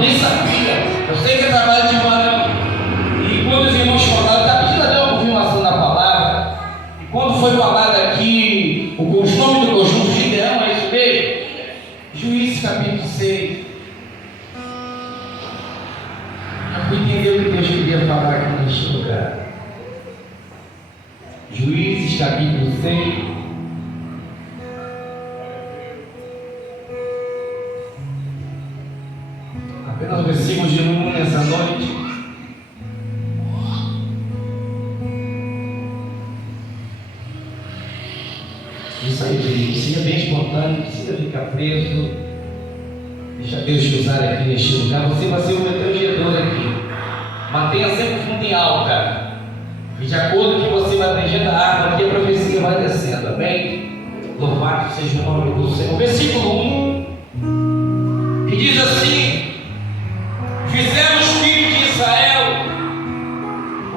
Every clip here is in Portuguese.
nem sabia. Eu sei que é trabalho de mano. E quando os irmãos falaram, está pedindo até uma confirmação da palavra. E quando foi falado aqui, o nome do conjunto Gideão, é isso mesmo? Juízes capítulo 6. Eu fui entender o que Deus queria falar aqui neste lugar. Juízes capítulo 6. Apenas versículos de 1 nessa noite. Isso aí, querido, seja bem espontâneo, não precisa ficar preso. Deixa Deus te usar aqui neste lugar. Você vai ser o meteorologedor aqui. Mantenha sempre o fundo em alta. E de acordo com que você vai atingir a árvore, aqui a profecia vai descendo, amém? Louvado seja o nome do Senhor. Versículo 1, que diz assim: fizeram os filhos de Israel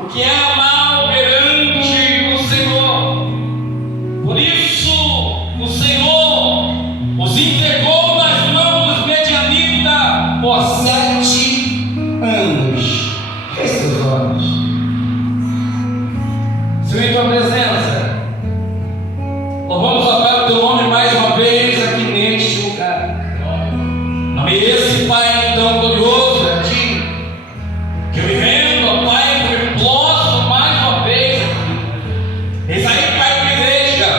o que é mal perante o Senhor. Por isso o Senhor os entregou nas mãos dos medianitas por 7 anos. Feche seus olhos. Senhor, em tua presença, louvamos a Pai o teu nome mais uma vez aqui neste lugar. Nome esse, Pai, tão glorioso a ti, que eu me rendo, ó Pai, que eu imploro mais uma vez aqui. Eis aí, Pai, tua igreja.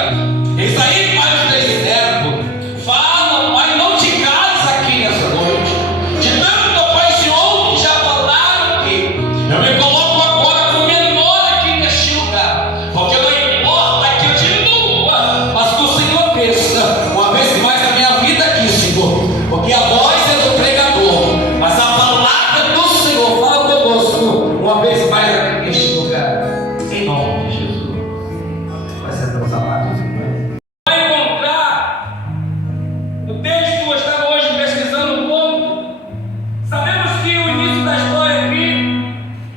Eis aí, Pai, os teus servos. Fala, Pai, não te cales aqui nessa noite. De tanto, ó Pai, Senhor, que já falaram aqui, eu me coloco agora como menor aqui neste lugar. Porque não importa que eu diminua, mas que o Senhor cresça uma vez mais na minha vida aqui, Senhor. Porque a voz é do pregador, mas a palavra do Senhor fala conosco uma vez mais aqui neste lugar. Em nome de Jesus. Vai ser tão amados, irmãos. Vai encontrar o texto, eu estava hoje pesquisando um pouco. Sabemos que o início da história aqui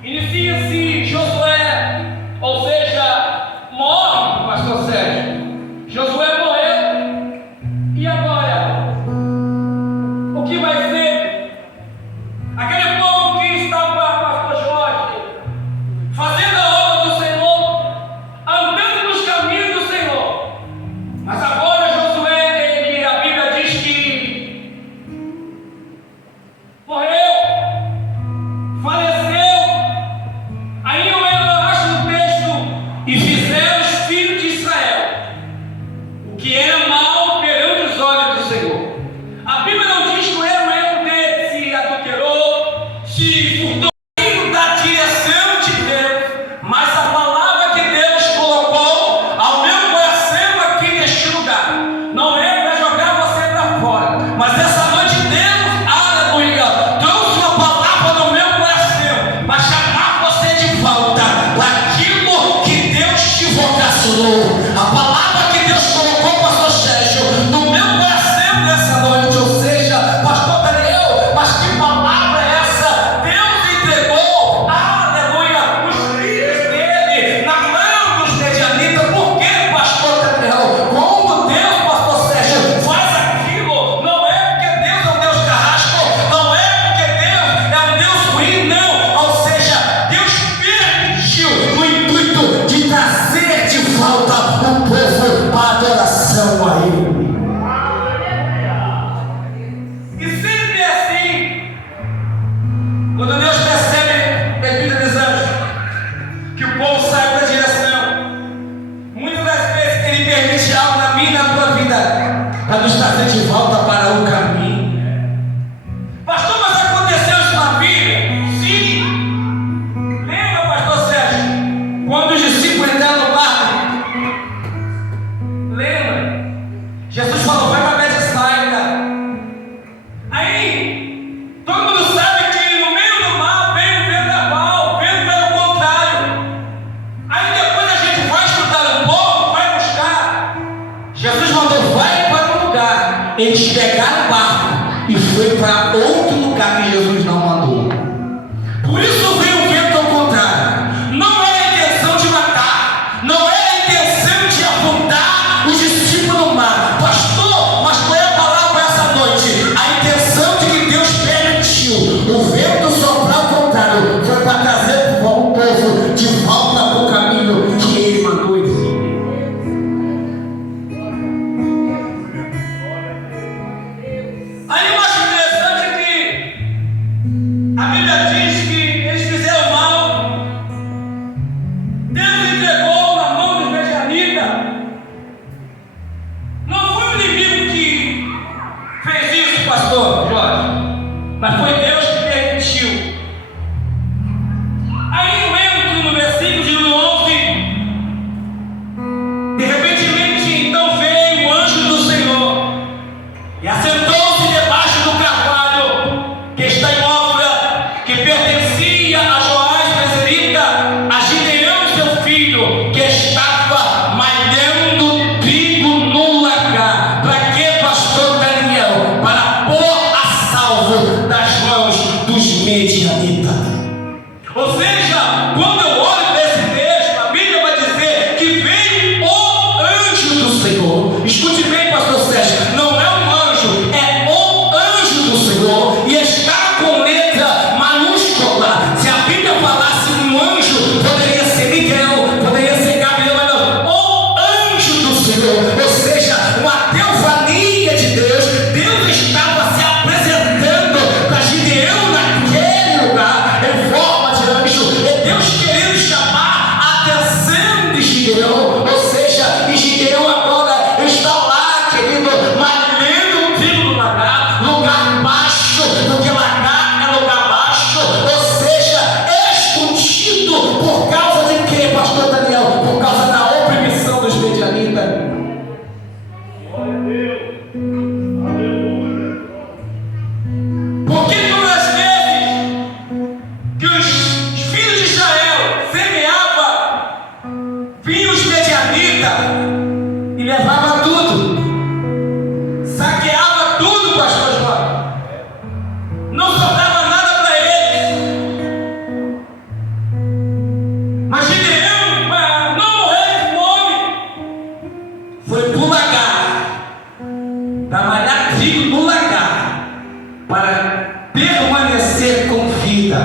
inicia-se Josué, ou seja, morre o pastor Sérgio. Josué morreu. E agora? O que vai ser? Aquele povo que estava, pastor Jorge, fazendo a obra do Senhor, andando nos caminhos do Senhor. Mas agora Josué, ele, a Bíblia diz que morreu, faleceu. Aí eu acho no texto: e fizeram os filhos de Israel o que era mal perante os olhos do Senhor. A Bíblia não diz que o erro dele se adulterou, se furtou da direção de Deus, mas a palavra que Deus colocou ao meu coração aqui neste lugar não é para jogar você para fora, mas essa noite Deus, aleluia, trouxe uma palavra no meu coração para chamar você de volta daquilo que Deus te vocacionou. A palavra que Deus colocou, pastor Sérgio, no meu coração nessa noite, ou seja, pastor Daniel, mas que palavra é essa? Deus entregou, aleluia, os filhos dele na mão dos medianitas. Por que, pastor Daniel? Como Deus, pastor Sérgio, faz aquilo? Não é porque Deus é um Deus carrasco, não é porque Deus é um Deus ruim, não. Ou seja, Deus permitiu no intuito de trazer de volta o povo para a adoração a Ele. E sempre é assim. Quando Deus percebe, bendito dos anjos, que o povo sai da direção, muitas das vezes Ele permite algo na minha e na tua vida para nos trazer de volta para o caminho. Pastor, mas aconteceu isso na Bíblia? Sim. Lembra, pastor Sérgio, quando os discípulos entraram no barco? Lembra? Jesus falou: vai para Betsaida. Aí, todo mundo sabe que no meio do mar veio um vendaval, veio pelo contrário. Aí depois a gente vai estudar um pouco, vai buscar. Jesus mandou: vai para um lugar. Eles pegaram o barco e foi para outro lugar que Jesus não mandou. Por isso veio o vento ao contrário. Não é a intenção de matar, não é a intenção de afundar os discípulos no mar. Pastor, mas qual é a palavra essa noite? A intenção de que Deus permitiu Porque todas as vezes que os filhos de Israel semeavam, vinham os medianitas e levavam tudo, saqueava tudo, pastor João, não sobrava nada para eles. Mas Gideão, para não morrer de fome, foi para o lagar, para malhar trigo no lagar, para permanecer com vida.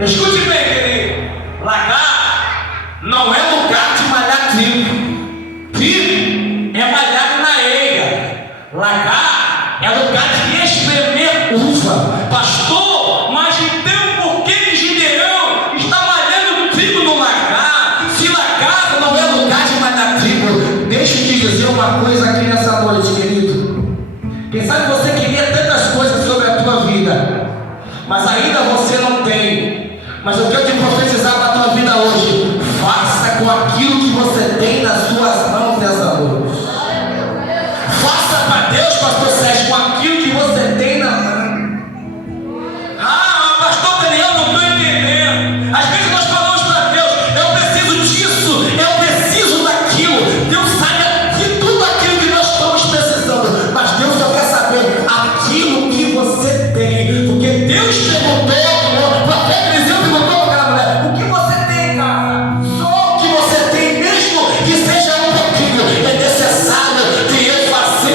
Escute bem, querido, lagar não é lugar de malhar trigo. Trigo é malhado na eira. Lagar é lugar de espremer uva. Pastor, mas então por que Gideão está malhando trigo no lagar? Se lagar não é lugar de malhar trigo. Deixa eu te dizer uma coisa aqui nessa noite, querido. Quem sabe você queria tantas coisas sobre a tua vida, mas ainda você não tem. Mas eu quero te profetizar para a tua vida hoje. Faça com aquilo que você tem nas suas mãos nessa noite. Faça para Deus, pastor Sérgio, com aquilo que você tem na mão. Ah, pastor Daniel, não estou entendendo. Às vezes nós falamos para Deus, eu preciso disso, eu preciso daquilo. Deus sabe de tudo aquilo que nós estamos precisando, mas Deus só quer saber aquilo que você tem. Porque Deus perguntou, o profeta Eliseu perguntou para aquela mulher: o que você tem em casa? Só o que você tem, mesmo que seja um pouquinho. É necessário que eu faça o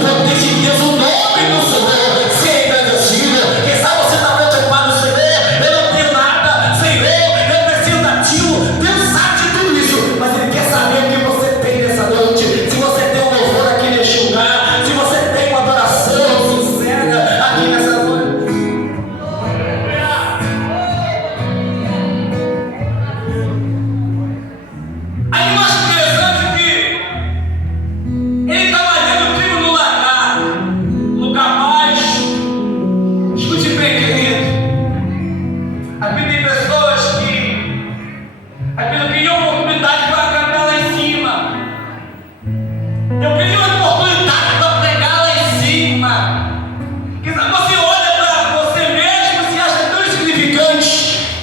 poder de Deus, o nome do Senhor ser engrandecido. Quem sabe você está preocupado, Senhor, eu não tenho nada, Senhor, eu preciso daquilo. Deus sabe de tudo isso, mas Ele quer saber o que você tem nessa noite. Se você tem um louvor aqui neste lugar, se você tem uma adoração sincera aqui nessa noite. Aí eu acho interessante que ele está malhando trigo no lagar, lugar baixo. Escute bem, querido. Aqui tem pessoas que aquilo queriam oportunidade para cantar lá em cima. Eu queria uma oportunidade para pregar lá em cima. Quem sabe você olha para você mesmo e se acha tão insignificante.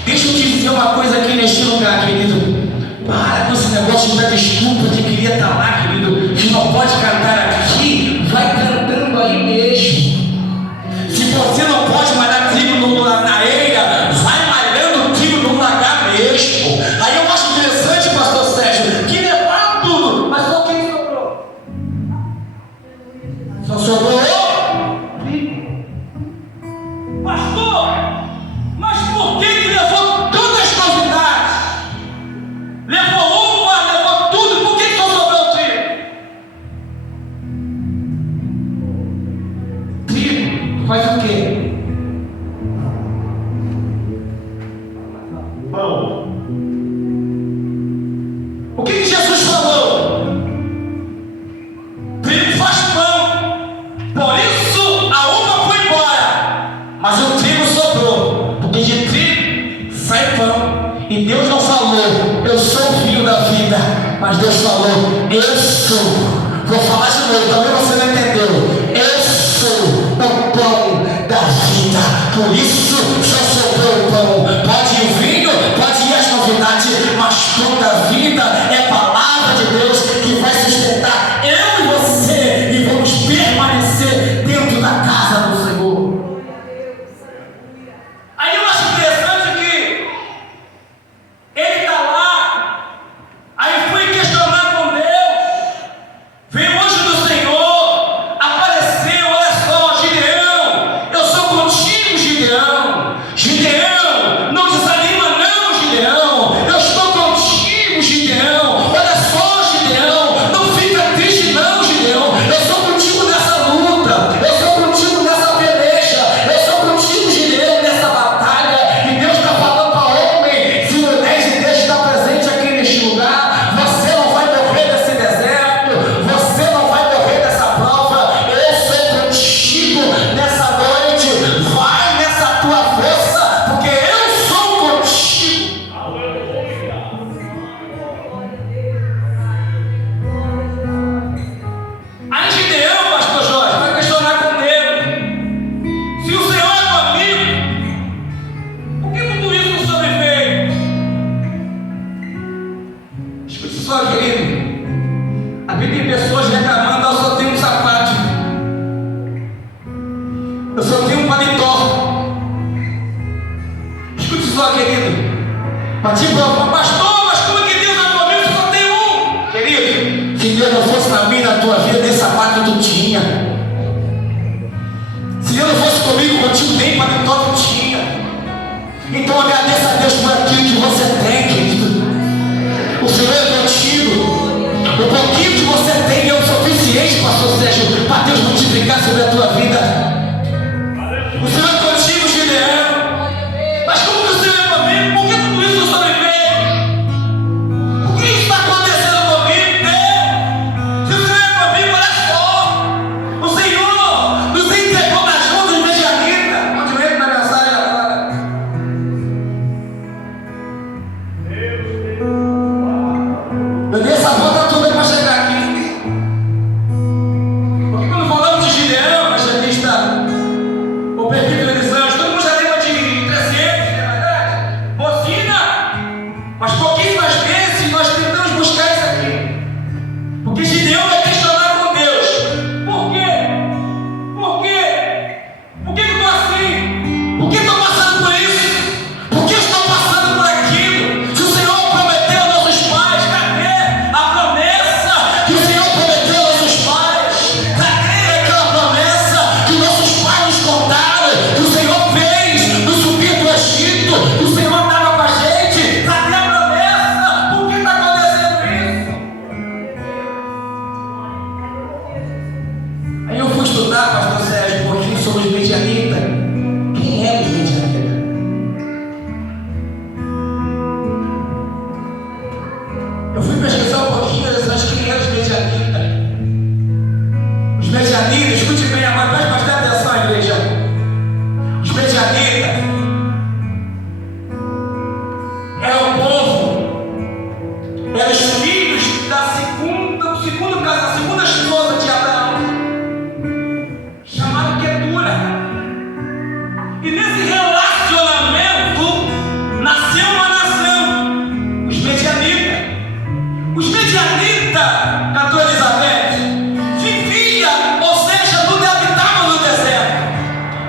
Deixa eu te dizer uma coisa aqui neste lugar, querido. Para com esse negócio de dar desculpa de queria estar lá, querido. Se não pode cantar aqui, vai cantando aí mesmo. Se você não pode malhar trigo na eira, vai malhando trigo no lagar mesmo. Aí eu acho interessante, pastor Sérgio, que levaram tudo, mas só quem sobrou? Só sobrou trigo. Pastor, mas por que levou todas as novidades? Levou uva, levou tudo, por que só sobrou trigo? Trigo faz o quê? Pão. O que Jesus falou? Trigo faz pão. Por isso a uva foi embora, mas o trigo sobrou. Porque de trigo sai pão. E Deus não falou, eu sou o filho da vida, mas Deus falou, eu sou. Vou falar de novo, talvez você não entendeu. Eu sou o pão da vida. Por isso só sobrou o pão. Pode ir o vinho, pode ir as novidades, mas pão da vida é a palavra de Deus que vai sustentar eu e você, e vamos permanecer dentro da casa do Senhor. Aí eu acho interessante que ele está lá, aí fui questionar com Deus, veio o anjo do Senhor, apareceu, olha só, Gideão, eu sou contigo, Gideão. você tem, querido. O Senhor é contigo. O pouquinho que você tem é o suficiente, pastor Sérgio, para Deus multiplicar sobre a tua vida. O Senhor é contigo, Gideão. Mas como que o Senhor é comigo? Por que tudo isso sobre mim? Por que isso está acontecendo comigo? Deus, se o Senhor é comigo, olha só. O Senhor nos entregou nas mãos dos medianitas. Onde entra na mensagem agora? Eu dei essa volta toda para chegar aqui. Porque quando falamos de Gideão, nós já está o perfil dos anjos, todo mundo já lembra de 300, não é verdade? Bocina! Mas pouquíssimas vezes nós tentamos buscar isso aqui. Porque Gideão vai questionar com Deus. Por quê? Por quê? Por que eu estou assim? Por que estou passando por isso? Por que estou passando por aquilo? Se o Senhor prometeu aos nossos pais, cadê a promessa que o Senhor prometeu aos nossos pais? Cadê aquela promessa que os nossos pais nos contaram? Que o Senhor fez no subir do Egito? Que o Senhor estava com a gente? Cadê a promessa? Por que está acontecendo isso? Aí eu fui estudar, pastor Sérgio, um pouquinho sobre os medianitas. Quem é os medianitas? Eu fui pesquisar um pouquinho, mas quem eram os medianitas? Os medianitas, escute bem agora, preste bastante atenção, igreja. Os medianitas eram o povo, eram os filhos da segunda esposa de Abraão, chamado Quetura. E nesse relacionamento nasceu uma nação, os medianitas. Os medianitas, cantor Elizabeth, vivia, ou seja, habitavam no deserto,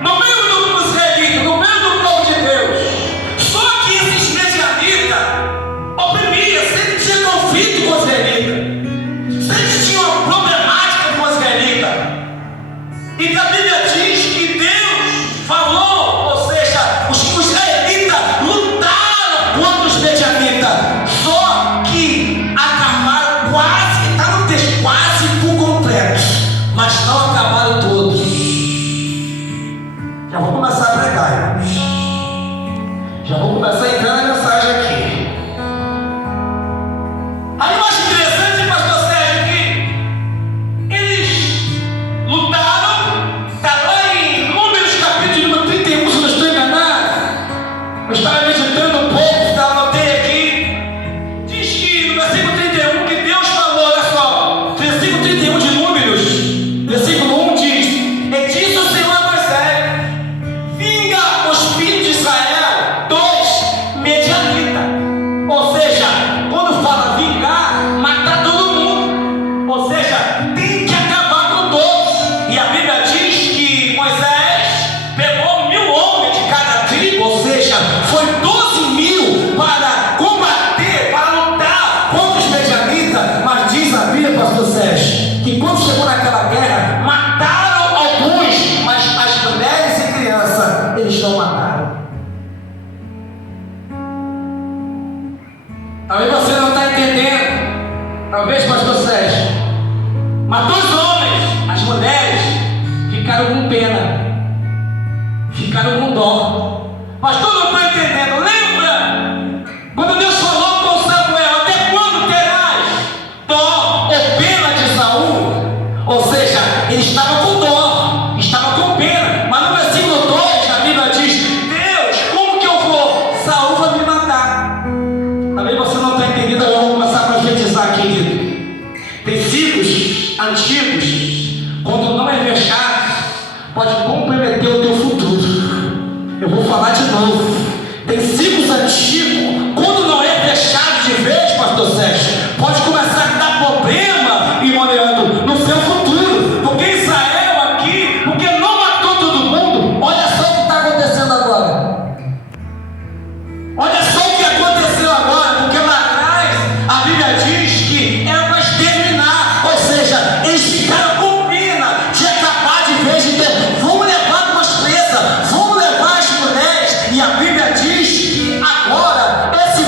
no meio do povo israelita, no meio do povo de Deus. Só que esses medianitas oprimiam, sempre tinha conflito com os israelitas, sempre tinha uma problemática com os israelitas. E que a Bíblia diz que Deus falou, ou seja, os israelitas lutaram contra os medianitas, só que acabaram quase, está no texto, quase por completo, mas não acabaram todos. Já vou começar a pregar, irmãos. Já vou começar a entrar na mensagem aqui. Aí eu acho interessante, pastor Sérgio, que eles lutaram, está lá em Números capítulo número 31, se não estou enganado. Eu estava meditando um pouco, anotei aqui. Diz que no versículo 31 que Deus falou, olha só, versículo 31 de Números, versículo 1 diz: E disse o Senhor a Moisés: Vinga os filhos de Israel dos medianitas. Ou seja, quando fala vingar, matar todo mundo. Ou seja, tem que acabar com todos. E a Bíblia diz que Moisés pegou 1000 homens de cada tribo, ou seja, foi 12.000 para combater, para lutar contra os medianitas. Mas diz a Bíblia, pastor Sérgio, que quando chegou naquela guerra, mataram alguns, mas as mulheres e crianças eles não mataram. Talvez você não está entendendo. Talvez, pastor Sérgio. Matou os homens, as mulheres ficaram com pena, ficaram com dó. Pastor, não está entendendo. Lembra quando Deus falou com Samuel: até quando terás dó ou pena de Saul? Ou seja, ele estava com dó, estava com pena. Mas no versículo 2 a Bíblia diz: Deus, como que eu vou? Saul vai me matar. Talvez você não está entendendo. Eu vou começar a profetizar, querido. Tecidos antigos, quando não é fechado, pode comprometer o teu futuro. Eu vou falar de novo. Tecidos antigos, quando não é fechado de vez, pastor Sérgio, pode começar a dar problema, irmão, no seu futuro. Porque Israel aqui, porque não matou todo mundo. Olha só o que está acontecendo agora. Olha só o que aconteceu agora, porque lá atrás a Bíblia diz que era para exterminar, ou seja, eles ficaram com pena de acabar de vez. Então, vamos levar umas presas, vamos levar as mulheres, e a Bíblia diz que agora esse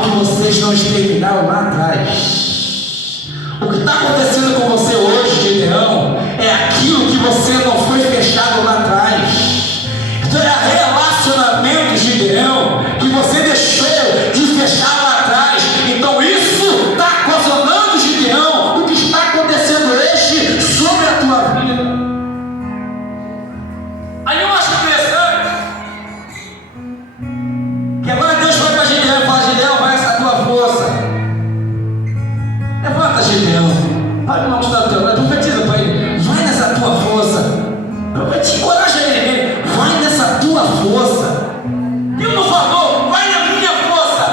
algo que vocês não exterminaram lá atrás. O que está acontecendo com você hoje, Gideão, é aquilo que você não foi fechado lá atrás. Então é relacionamento, Gideão, que você deixou de fechar lá atrás. Então isso está ocasionando, Gideão, o que está acontecendo hoje sobre a tua vida. Aí eu acho interessante que agora Deus vai para Gideão e fala: Gideão, vai essa tua força. Levanta, Gideão. Vai no mostrar o teu lado. Profetiza para ele. Vai nessa tua força. Profetiza, encoraja ele. Vai nessa tua força. Deus não falou, vai na minha força.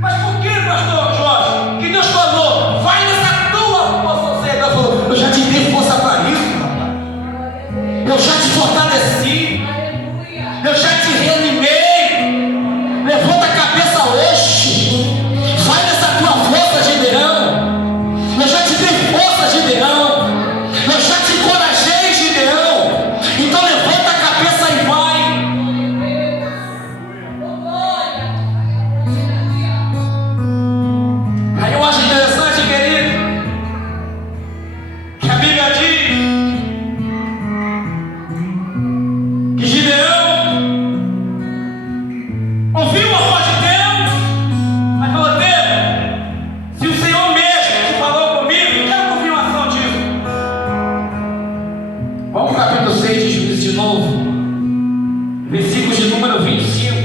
Mas por que, pastor Jorge? Que Deus falou, vai nessa tua força. Você Deus falou: eu já te dei força para isso, rapaz. Eu já te fortaleci. Eu já te reanimei. Levanta a cabeça hoje. Vai nessa tua força, Gideão. Eu já te dei força, Gideão. Eu já te encorajei, Gideão. Então levanta a cabeça e vai. Aí eu acho interessante, querido, que a Bíblia diz que Gideão ouviu a voz de Deus, mas falou: Deus, se o Senhor mesmo que falou comigo, eu quero confirmação disso. Vamos para o capítulo 6 de Juízes de novo, versículos de número 25.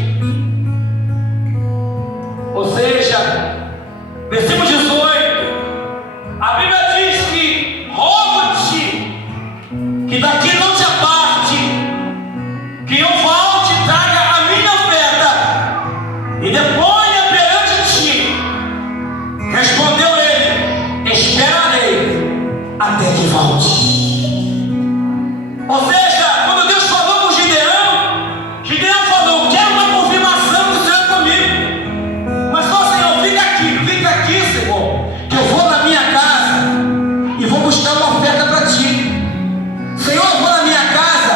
Ou seja, versículo 18. A Bíblia diz que rogo-te que daqui não te aparte, que eu volte e traga a minha oferta e deponha perante ti. Respondeu ele: esperarei até que volte. Ou seja, quando Deus falou com Gideão, Gideão falou: quero uma confirmação do Senhor comigo. Mas só, Senhor, fica aqui, Senhor, que eu vou na minha casa e vou buscar uma oferta para ti. Senhor, eu vou na minha casa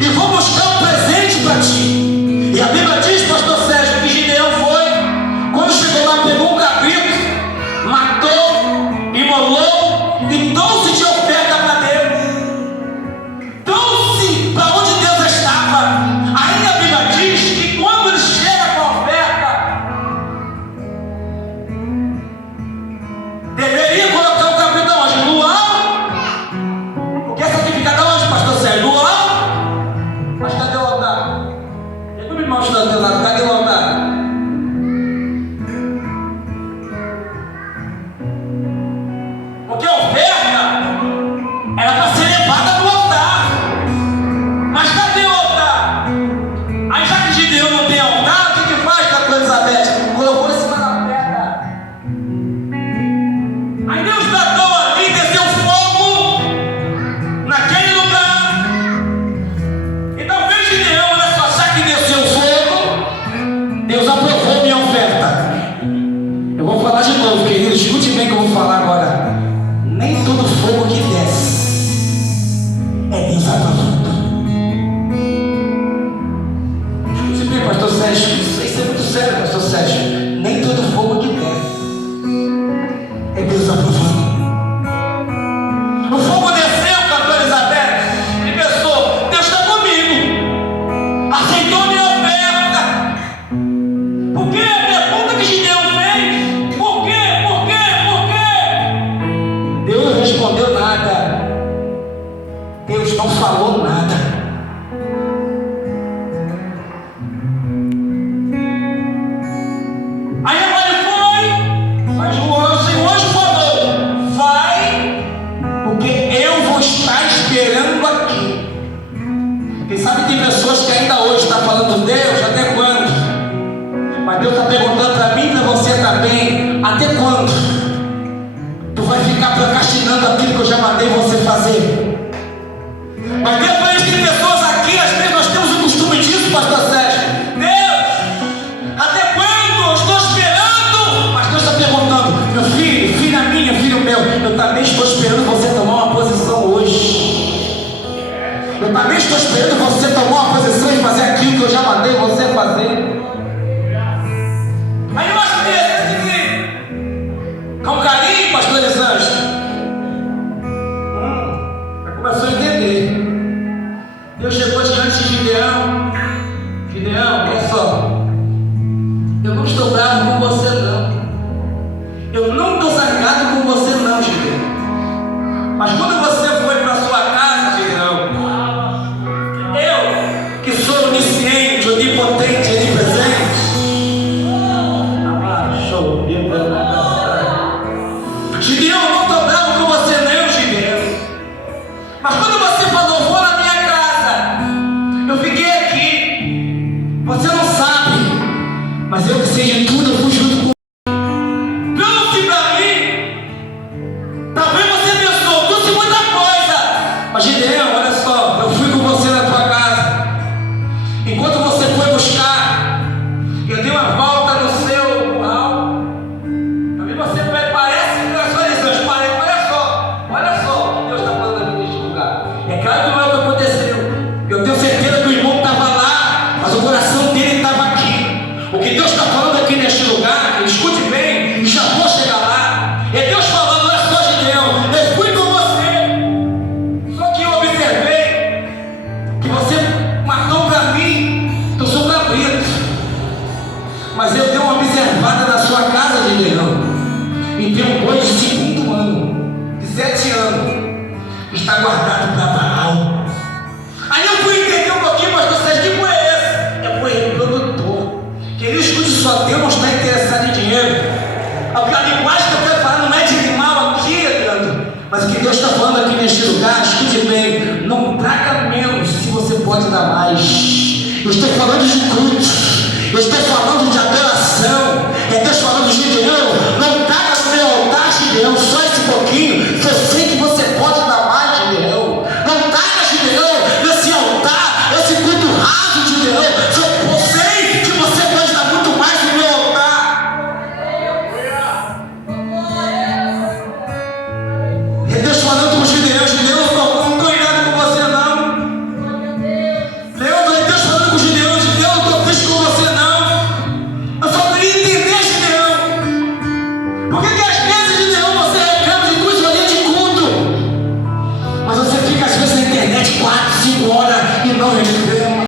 e vou buscar um presente para ti. E a Bíblia diz, pastor Sérgio, que Gideão foi, quando chegou lá, pegou um cabrito, matou, imolou e trouxe de oferta para Deus. Trouxe para onde Deus estava. Aí a Bíblia diz que quando ele chega com a oferta, deveria colocar o cabrito onde? No alto. Porque essa significado onde, pastor Sérgio? No alto. Mas cadê o altar? Eu me mostro do teu lado, cadê o altar? Porque a oferta era para ser levada no altar. Mas cadê o altar? Aí já que Gideão não tem altar, o que faz, pastor Elizabeth? Colocou em cima da pedra. Aí Deus tratou ali, desceu fogo naquele lugar. E talvez Gideão, olha só, já que desceu fogo, Deus aprovou minha oferta. Eu vou falar de novo, querido, escute bem o que eu vou falar agora. Nem todo fogo que desce é Deus aprovando. Escute bem, pastor Sérgio, isso é muito sério, pastor Sérgio. Nem todo fogo que desce é Deus aprovando. O fogo desceu, cantor Elizabeth, e pensou: Deus está comigo, aceitou minha oferta. Por quê? A pergunta que Gideão fez: por quê? Por quê? Por quê? Deus não respondeu nada. Deus não falou nada. Aí agora ele foi, mas o Senhor falou: vai, porque eu vou estar esperando aqui. Quem sabe tem pessoas que ainda hoje estão falando: Deus, até quando? Mas Deus está perguntando para mim e para você também: até quando? Tu vai ficar procrastinando aquilo que eu já mandei você fazer? Mas depois tem pessoas